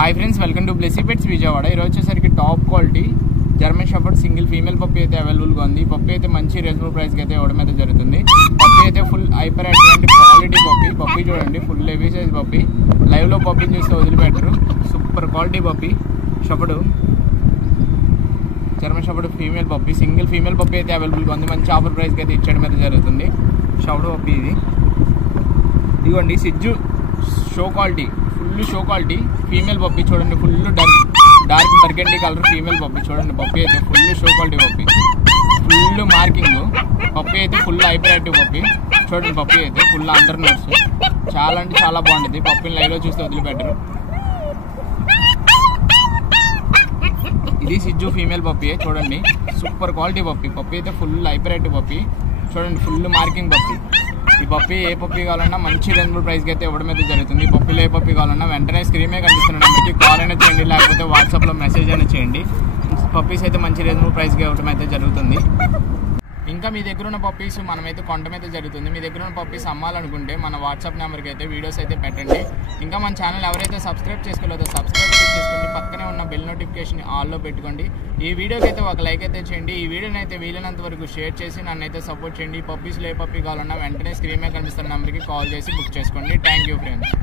Hi friends, welcome to Blessy pets Vijayawada. ఈరోజు వచ్చేసరికి top quality German shepherd single female puppy అయితే అవైలబుల్గా ఉంది. పప్పి అయితే మంచి రీజనబుల్ ప్రైస్కి అయితే ఇవ్వడం అయితే జరుగుతుంది. పప్పి అయితే full hyper active quality puppy చూడండి, ఫుల్ హెవీ సైజ్ పప్పి. లైవ్లో పప్పిని చూస్తే వదిలిపెట్టరు. Super quality puppy shepherd German shepherd female puppy, single female puppy అయితే అవైలబుల్గా ఉంది. మంచి ఆఫర్ ప్రైస్కి అయితే ఇచ్చడం అయితే జరుగుతుంది. షెపర్డ్ పప్పి ఇదిగోండి, సిజ్జు show quality, full show quality female puppy చూడండి. Full dark burgundy colour female puppy చూడండి. పప్పి అయితే full show quality puppy, full marking puppy అయితే ఫుల్ హైపర్ యాక్టివ్ పప్పి చూడండి. పప్పి అయితే ఫుల్ అండర్ నోట్స్, చాలా అంటే చాలా బాగుంటుంది. పప్పిని లైవ్లో చూస్తే వదిలిపెట్టరు. ఇది సిజ్జు ఫీమేల్ పప్పి చూడండి, సూపర్ క్వాలిటీ పప్పి. పప్పి అయితే ఫుల్ హైపర్ యాక్టివ్ పప్పి చూడండి, ఫుల్ మార్కింగ్ పప్పి. ఈ పప్పి ఏ పప్పి కావాలన్నా మంచి రీజనబుల్ ప్రైస్కి అయితే ఇవ్వడం అయితే జరుగుతుంది. ఈ పప్పిలో ఏ పప్పి కావాలన్నా వెంటనే స్క్రీన్ కనిపిస్తున్న నెంబర్కి కాల్ అయినా చేయండి, లేకపోతే వాట్సాప్లో మెసేజ్ అయినా చేయండి. పప్పీస్ అయితే మంచి రీజనబుల్ ప్రైస్కి ఇవ్వడం అయితే జరుగుతుంది. ఇంకా మీ దగ్గర ఉన్న పప్పీస్ మనమైతే కొనడం అయితే జరుగుతుంది. మీ దగ్గర ఉన్న పప్పీస్ అమ్మాలనుకుంటే మన వాట్సాప్ నెంబర్కి అయితే వీడియోస్ అయితే పెట్టండి. ఇంకా మన ఛానల్ ఎవరైతే సబ్స్క్రైబ్ చేసుకోలేదో సబ్స్క్రైబ్ అయితే చేసుకోండి. పక్కనే ఉన్న బెల్ నోటిఫికేషన్ ఆల్లో పెట్టుకోండి. ఈ వీడియోకి అయితే ఒక లైక్ అయితే చేయండి. ఈ వీడియోని అయితే వీలైనంత వరకు షేర్ చేసి నన్ను అయితే సపోర్ట్ చేయండి. పప్పీస్లో ఏ పప్పీ కావాలన్నా వెంటనే స్క్రీన్ మీద కనిపిస్తున్న నెంబర్కి కాల్ చేసి బుక్ చేసుకోండి. Thank you friends.